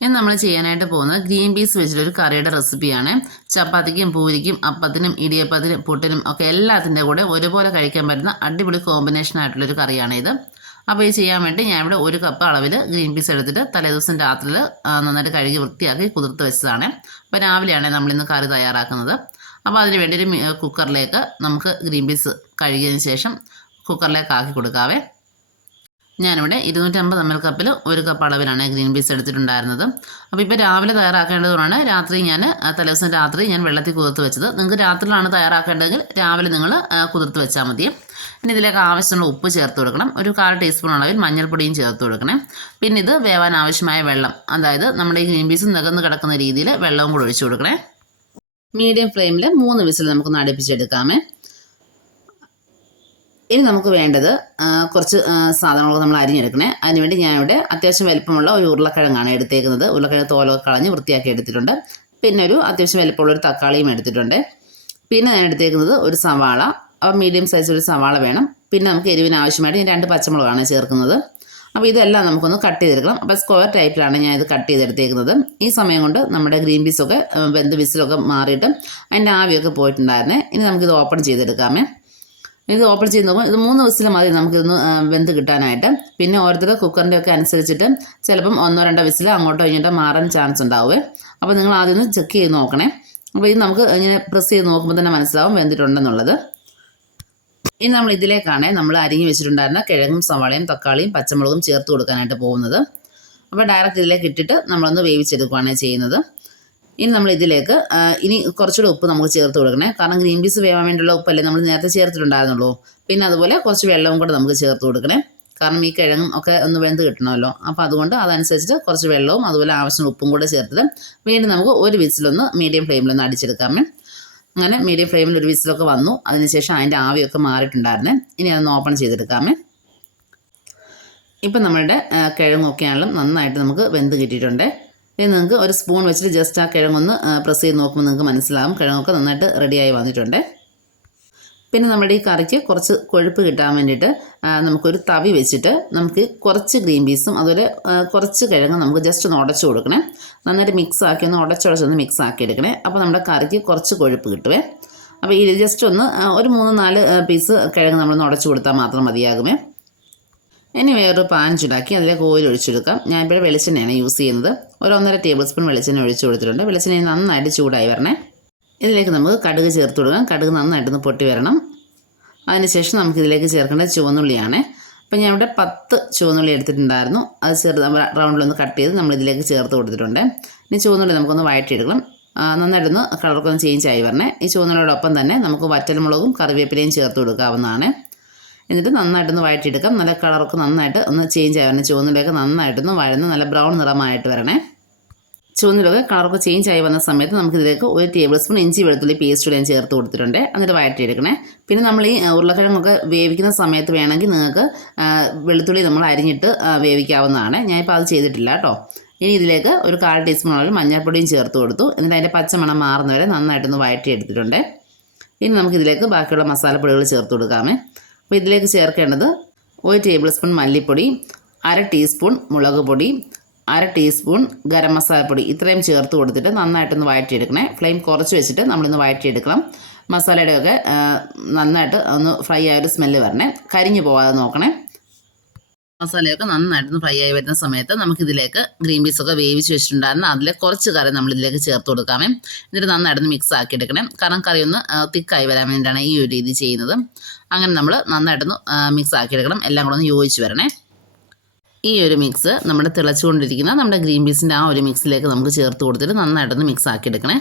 ഇന്ന് നമ്മൾ ചെയ്യാനായിട്ട് പോകുന്നത് ഗ്രീൻ പീസ് വെച്ചിട്ടൊരു കറിയുടെ റെസിപ്പിയാണ്. ചപ്പാത്തിക്കും പൂരിക്കും അപ്പത്തിനും ഇടിയപ്പത്തിനും പുട്ടിനും ഒക്കെ എല്ലാത്തിൻ്റെ കൂടെ ഒരുപോലെ കഴിക്കാൻ പറ്റുന്ന അടിപൊളി കോമ്പിനേഷൻ ആയിട്ടുള്ളൊരു കറിയാണ് ഇത്. അപ്പോൾ ഇത് ചെയ്യാൻ വേണ്ടി ഞാൻ ഇവിടെ 1 കപ്പ് അളവിൽ ഗ്രീൻ പീസ് എടുത്തിട്ട് തലേദിവസം രാത്രിയിൽ നന്നായിട്ട് കഴുകി വൃത്തിയാക്കി കുതിർത്ത് വെച്ചതാണ്. അപ്പോൾ രാവിലെയാണ് നമ്മളിന്ന് കറി തയ്യാറാക്കുന്നത്. അപ്പോൾ അതിന് വേണ്ടി ഒരു കുക്കറിലേക്ക് നമുക്ക് ഗ്രീൻ പീസ് കഴുകിയതിന് ശേഷം കുക്കറിലേക്ക് ആക്കി കൊടുക്കാവേ. ഞാനിവിടെ 250 ml കപ്പിൽ 1 കപ്പ് അളവിലാണ് ഗ്രീൻ പീസ് എടുത്തിട്ടുണ്ടായിരുന്നത്. അപ്പോൾ ഇപ്പോൾ രാവിലെ തയ്യാറാക്കേണ്ടതുകൊണ്ടാണ് തലേദിവസം രാത്രി ഞാൻ വെള്ളത്തിൽ കുതിർത്ത് വെച്ചത്. നിങ്ങൾക്ക് രാത്രിയിലാണ് തയ്യാറാക്കേണ്ടതെങ്കിൽ രാവിലെ നിങ്ങൾ കുതിർത്ത് വെച്ചാൽ മതി. പിന്നെ ഇതിലേക്ക് ആവശ്യമുള്ള ഉപ്പ് ചേർത്ത് കൊടുക്കണം. ഒരു 1/4 ടീസ്പൂൺ അളവിൽ മഞ്ഞൾപ്പൊടിയും ചേർത്ത് കൊടുക്കണം. പിന്നെ ഇത് വേവാൻ ആവശ്യമായ വെള്ളം, അതായത് നമ്മുടെ ഈ ഗ്രീൻ പീസ് നികന്ന് കിടക്കുന്ന രീതിയിൽ വെള്ളവും കൂടെ ഒഴിച്ചു കൊടുക്കണേ. മീഡിയം ഫ്ലെയിമിൽ 3 വിസിൽ നമുക്കൊന്ന് അടുപ്പിച്ചെടുക്കാമേ. ഇനി നമുക്ക് വേണ്ടത് കുറച്ച് സാധനങ്ങളൊക്കെ നമ്മൾ അരിഞ്ഞെടുക്കണേ. അതിനുവേണ്ടി ഞാനിവിടെ അത്യാവശ്യം വലിപ്പമുള്ള ഒരു ഉരുളക്കിഴങ്ങാണ് എടുത്തേക്കുന്നത്. ഉരുളക്കിഴങ്ങ് തോലൊക്കെ കളഞ്ഞ് വൃത്തിയാക്കി എടുത്തിട്ടുണ്ട്. പിന്നെ ഒരു അത്യാവശ്യം വലിപ്പമുള്ള ഒരു തക്കാളിയും എടുത്തിട്ടുണ്ട്. പിന്നെ ഞാൻ എടുത്തേക്കുന്നത് ഒരു സവാള, മീഡിയം സൈസ് ഒരു സവാള വേണം. പിന്നെ നമുക്ക് എരിവിന് ആവശ്യമായിട്ട് ഞാൻ 2 പച്ചമുളകാണ് ചേർക്കുന്നത്. അപ്പോൾ ഇതെല്ലാം നമുക്കൊന്ന് കട്ട് ചെയ്തെടുക്കണം. അപ്പോൾ സ്ക്വയർ ടൈപ്പിലാണ് ഞാൻ ഇത് കട്ട് ചെയ്തെടുത്തേക്കുന്നത്. ഈ സമയം കൊണ്ട് നമ്മുടെ ഗ്രീൻ പീസൊക്കെ വെന്ത് വിസിലൊക്കെ മാറിയിട്ട് അതിൻ്റെ ആവിയൊക്കെ പോയിട്ടുണ്ടായിരുന്നേ. ഇനി നമുക്കിത് ഓപ്പൺ ചെയ്തെടുക്കാമേ. ഇത് ഓപ്പൺ ചെയ്ത് നോക്കുമ്പോൾ ഇത് 3 വിസിൽ മതി നമുക്കിതൊന്ന് വെന്ത് കിട്ടാനായിട്ട്. പിന്നെ ഓരോരുത്തരുടെ കുക്കറിൻ്റെ ഒക്കെ അനുസരിച്ചിട്ട് ചിലപ്പം 1-2 വിസിൽ അങ്ങോട്ടോ ഇങ്ങോട്ടോ മാറാൻ ചാൻസ് ഉണ്ടാവുമേ. അപ്പോൾ നിങ്ങൾ ആദ്യം ഒന്ന് ചെക്ക് ചെയ്ത് നോക്കണേ. അപ്പോൾ ഇത് നമുക്ക് ഇങ്ങനെ പ്രസ് ചെയ്ത് നോക്കുമ്പോൾ തന്നെ മനസ്സിലാവും വെന്തിട്ടുണ്ടെന്നുള്ളത്. ഇനി നമ്മൾ ഇതിലേക്കാണ് നമ്മൾ അരിഞ്ഞ് വെച്ചിട്ടുണ്ടായിരുന്ന കിഴങ്ങും സവാളയും തക്കാളിയും പച്ചമുളകും ചേർത്ത് കൊടുക്കാനായിട്ട് പോകുന്നത്. അപ്പോൾ ഡയറക്റ്റ് ഇതിലേക്ക് ഇട്ടിട്ട് നമ്മളൊന്ന് വേവിച്ചെടുക്കുകയാണ് ചെയ്യുന്നത്. ഇനി നമ്മൾ ഇതിലേക്ക് കുറച്ചുകൂടെ ഉപ്പ് നമുക്ക് ചേർത്ത് കൊടുക്കണേ. കാരണം ഗ്രീൻ പീസ് വേവാൻ വേണ്ടിയുള്ള ഉപ്പല്ലേ നമ്മൾ നേരത്തെ ചേർത്തിട്ടുണ്ടായിരുന്നുള്ളൂ. പിന്നെ അതുപോലെ കുറച്ച് വെള്ളവും കൂടെ നമുക്ക് ചേർത്ത് കൊടുക്കണേ. കാരണം ഈ കിഴങ്ങും ഒക്കെ ഒന്ന് വെന്ത് കിട്ടണമല്ലോ. അപ്പോൾ അതുകൊണ്ട് അതനുസരിച്ചിട്ട് കുറച്ച് വെള്ളവും അതുപോലെ ആവശ്യമുള്ള ഉപ്പും കൂടെ ചേർത്തിട്ട് വീണ്ടും നമുക്ക് ഒരു വിസിലൊന്ന് മീഡിയം ഫ്ലെയിമിലൊന്ന് അടിച്ചെടുക്കാമേ. അങ്ങനെ മീഡിയം ഫ്ലെയിമിൽ ഒരു വിസിലൊക്കെ വന്നു. അതിനുശേഷം അതിൻ്റെ ആവിയൊക്കെ മാറിയിട്ടുണ്ടായിരുന്നേ. ഇനി അതൊന്ന് ഓപ്പൺ ചെയ്തെടുക്കാമേ. ഇപ്പം നമ്മളുടെ കിഴങ്ങൊക്കെയാണെങ്കിലും നന്നായിട്ട് നമുക്ക് വെന്ത് കിട്ടിയിട്ടുണ്ട്. ഇനി നിങ്ങൾക്ക് ഒരു സ്പൂൺ വെച്ചിട്ട് ജസ്റ്റ് ആ കിഴങ്ങൊന്ന് പ്രസ് ചെയ്ത് നോക്കുമ്പോൾ നിങ്ങൾക്ക് മനസ്സിലാകും കിഴങ്ങൊക്കെ നന്നായിട്ട് റെഡിയായി വന്നിട്ടുണ്ട്. പിന്നെ നമ്മുടെ ഈ കറിക്ക് കുറച്ച് കൊഴുപ്പ് കിട്ടാൻ വേണ്ടിയിട്ട് നമുക്കൊരു തവി വെച്ചിട്ട് നമുക്ക് കുറച്ച് ഗ്രീൻ പീസും അതുപോലെ കുറച്ച് കിഴങ്ങ് നമുക്ക് ജസ്റ്റ് ഒന്ന് ഉടച്ചു കൊടുക്കണേ. നന്നായിട്ട് മിക്സ് ആക്കി ഒന്ന് ഉടച്ചുടച്ചൊന്ന് മിക്സ് ആക്കി എടുക്കണേ. അപ്പോൾ നമ്മുടെ കറിക്ക് കുറച്ച് കൊഴുപ്പ് കിട്ടുവേ. അപ്പോൾ ഈ ജസ്റ്റ് ഒന്ന് ഒരു 3-4 പീസ് കിഴങ്ങ് നമ്മളൊന്ന് ഉടച്ചു കൊടുത്താൽ മാത്രം മതിയാകുമേ. ഇനി വേറൊരു പാൻ ചൂടാക്കി അതിലേക്ക് ഓയിൽ ഒഴിച്ചെടുക്കാം. ഞാനിപ്പോൾ വെളിച്ചെണ്ണയാണ് യൂസ് ചെയ്യുന്നത്. 1-1.5 ടേബിൾ സ്പൂൺ വെളിച്ചെണ്ണ ഒഴിച്ചു കൊടുത്തിട്ടുണ്ട്. വെളിച്ചെണ്ണ നന്നായിട്ട് ചൂടായി വരണേ. ഇതിലേക്ക് നമുക്ക് കടുക് ചേർത്ത് കൊടുക്കാം. കടുക് നന്നായിട്ടൊന്ന് പൊട്ടി വരണം. അതിനുശേഷം നമുക്കിതിലേക്ക് ചേർക്കേണ്ടത് ചുവന്നുള്ളിയാണ്. അപ്പോൾ ഞാൻ ഇവിടെ 10 ചുവന്നുള്ളി എടുത്തിട്ടുണ്ടായിരുന്നു. അത് റൗണ്ടിലൊന്ന് കട്ട് ചെയ്ത് നമ്മളിതിലേക്ക് ചേർത്ത് കൊടുത്തിട്ടുണ്ട്. ഇനി ചുവന്നുള്ളി നമുക്കൊന്ന് വഴറ്റിയെടുക്കണം. നന്നായിട്ടൊന്ന് കളറൊക്കെ ഒന്ന് ചേഞ്ച് ആയി വരണേ. ഈ ചുവന്നുള്ളിയോടൊപ്പം തന്നെ നമുക്ക് വറ്റൽമുളകും കറിവേപ്പിലയും ചേർത്ത് കൊടുക്കാവുന്നതാണ്. എന്നിട്ട് നന്നായിട്ടൊന്ന് വഴറ്റിയെടുക്കാം. നല്ല കളറൊക്കെ നന്നായിട്ട് ഒന്ന് ചേഞ്ച് ആയി വരണേ. ചുവന്നുള്ളിയൊക്കെ നന്നായിട്ടൊന്ന് വഴന്ന് നല്ല ബ്രൗൺ നിറമായിട്ട് വരണേ. ചുവന്നുള്ളിയൊക്കെ കളറൊക്കെ ചേഞ്ച് ആയി വന്ന സമയത്ത് നമുക്കിതിലേക്ക് 1 ടേബിൾ സ്പൂൺ ഇഞ്ചി വെളുത്തുള്ളി പേസ്റ്റ് ഞാൻ ചേർത്ത് കൊടുത്തിട്ടുണ്ട്. എന്നിട്ട് വഴറ്റിയെടുക്കണേ. പിന്നെ നമ്മൾ ഈ ഉരുളക്കിഴങ്ങൊക്കെ വേവിക്കുന്ന സമയത്ത് വേണമെങ്കിൽ നിങ്ങൾക്ക് വെളുത്തുള്ളി നമ്മൾ അരിഞ്ഞിട്ട് വേവിക്കാവുന്നതാണ്. ഞാനിപ്പോൾ അത് ചെയ്തിട്ടില്ല കേട്ടോ. ഇനി ഇതിലേക്ക് ഒരു 1/4 ടീസ്പൂൺ അളവിൽ മഞ്ഞൾപ്പൊടിയും ചേർത്ത് കൊടുത്തു. എന്നിട്ട് അതിൻ്റെ പച്ചമണം മാറുന്നവരെ നന്നായിട്ടൊന്ന് വഴറ്റിയെടുത്തിട്ടുണ്ട്. ഇനി നമുക്കിതിലേക്ക് ബാക്കിയുള്ള മസാലപ്പൊടികൾ ചേർത്ത് കൊടുക്കാമേ. അപ്പോൾ ഇതിലേക്ക് ചേർക്കേണ്ടത് 1 ടേബിൾ സ്പൂൺ മല്ലിപ്പൊടി, 1/2 ടീസ്പൂൺ മുളക് പൊടി, 1/2 ടീസ്പൂൺ ഗരം മസാലപ്പൊടി ഇത്രയും ചേർത്ത് കൊടുത്തിട്ട് നന്നായിട്ടൊന്ന് വഴറ്റിയെടുക്കണേ. ഫ്ലെയിം കുറച്ച് വെച്ചിട്ട് നമ്മളിന്ന് വഴറ്റിയെടുക്കണം. മസാലയുടെയൊക്കെ നന്നായിട്ട് ഒന്ന് ഫ്രൈ ആയൊരു സ്മെല്ല് വരണേ. കരിഞ്ഞു പോകാതെ നോക്കണേ. മസാലയൊക്കെ നന്നായിട്ടൊന്ന് ഫ്രൈ ആയി വരുന്ന സമയത്ത് നമുക്കിതിലേക്ക് ഗ്രീൻ പീസൊക്കെ വേവിച്ച് വെച്ചിട്ടുണ്ടായിരുന്നു. അതിലെ കുറച്ച് കറി നമ്മളിതിലേക്ക് ചേർത്ത് കൊടുക്കാമേ. എന്നിട്ട് നന്നായിട്ടൊന്ന് മിക്സ് ആക്കി എടുക്കണം. കാരണം കറി ഒന്ന് തിക്കായി വരാൻ വേണ്ടിയിട്ടാണ് ഈ ഒരു രീതി ചെയ്യുന്നത്. അങ്ങനെ നമ്മൾ നന്നായിട്ടൊന്ന് മിക്സ് ആക്കി എടുക്കണം. എല്ലാം കൂടെ ഒന്ന് യോജിച്ച് വരണേ. ഈ ഒരു മിക്സ് നമ്മുടെ തിളച്ചുകൊണ്ടിരിക്കുന്ന നമ്മുടെ ഗ്രീൻ പീസിൻ്റെ ആ ഒരു മിക്സിലേക്ക് നമുക്ക് ചേർത്ത് കൊടുത്തിട്ട് നന്നായിട്ടൊന്ന് മിക്സ് ആക്കി എടുക്കണേ.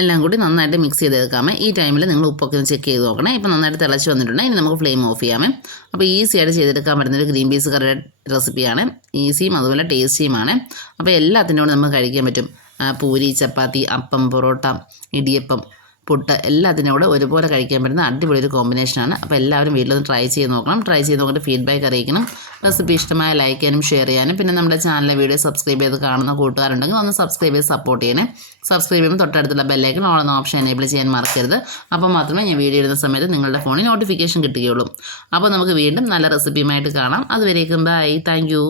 എല്ലാം കൂടി നന്നായിട്ട് മിക്സ് ചെയ്തെടുക്കാമേ. ഈ ടൈമിൽ നിങ്ങൾ ഉപ്പൊക്കെ ഒന്ന് ചെക്ക് ചെയ്ത് നോക്കണേ. ഇപ്പോൾ നന്നായിട്ട് തിളച്ച് വന്നിട്ടുണ്ട്. ഇനി നമുക്ക് ഫ്ലെയിം ഓഫ് ചെയ്യാമേ. അപ്പോൾ ഈസി ആയിട്ട് ചെയ്തെടുക്കാൻ പറ്റുന്നൊരു ഗ്രീൻ പീസ് കറിയുടെ റെസിപ്പിയാണ്. ഈസിയും അതുപോലെ ടേസ്റ്റിയുമാണ്. അപ്പോൾ എല്ലാത്തിൻ്റെ കൂടെ നമുക്ക് കഴിക്കാൻ പറ്റും. പൂരി, ചപ്പാത്തി, അപ്പം, പൊറോട്ട, ഇടിയപ്പം, പുട്ട് എല്ലാത്തിൻ്റെ കൂടെ ഒരുപോലെ കഴിക്കാൻ പറ്റുന്ന അടിപൊളി ഒരു കോമ്പിനേഷനാണ്. അപ്പോൾ എല്ലാവരും വീട്ടിലൊന്ന് ട്രൈ ചെയ്ത് നോക്കണം. ട്രൈ ചെയ്ത് നോക്കിയിട്ട് ഫീഡ്ബാക്ക് അറിയിക്കണം. റെസിപ്പി ഇഷ്ടമായ ലൈക്ക് ചെയ്യാനും ഷെയർ ചെയ്യാനും പിന്നെ നമ്മുടെ ചാനലിലെ വീഡിയോ സബ്സ്ക്രൈബ് ചെയ്ത് കാണുന്ന കൂട്ടുകാരുണ്ടെങ്കിൽ ഒന്ന് സബ്സ്ക്രൈബ് ചെയ്ത് സപ്പോർട്ട് ചെയ്യണേ. സബ്സ്ക്രൈബ് ചെയ്യുമ്പോൾ തൊട്ടടുത്തുള്ള ബെല്ലൈക്കൺ ഓൾ എന്ന ഓപ്ഷൻ എനേബിൾ ചെയ്യാൻ മറക്കരുത്. അപ്പോൾ മാത്രമേ ഞാൻ വീഡിയോ ഇടുന്ന സമയത്ത് നിങ്ങളുടെ ഫോണിൽ നോട്ടിഫിക്കേഷൻ കിട്ടുകയുള്ളൂ. അപ്പോൾ നമുക്ക് വീണ്ടും നല്ല റെസിപ്പിയുമായിട്ട് കാണാം. അതുവരേക്കും ബൈ. Thank you.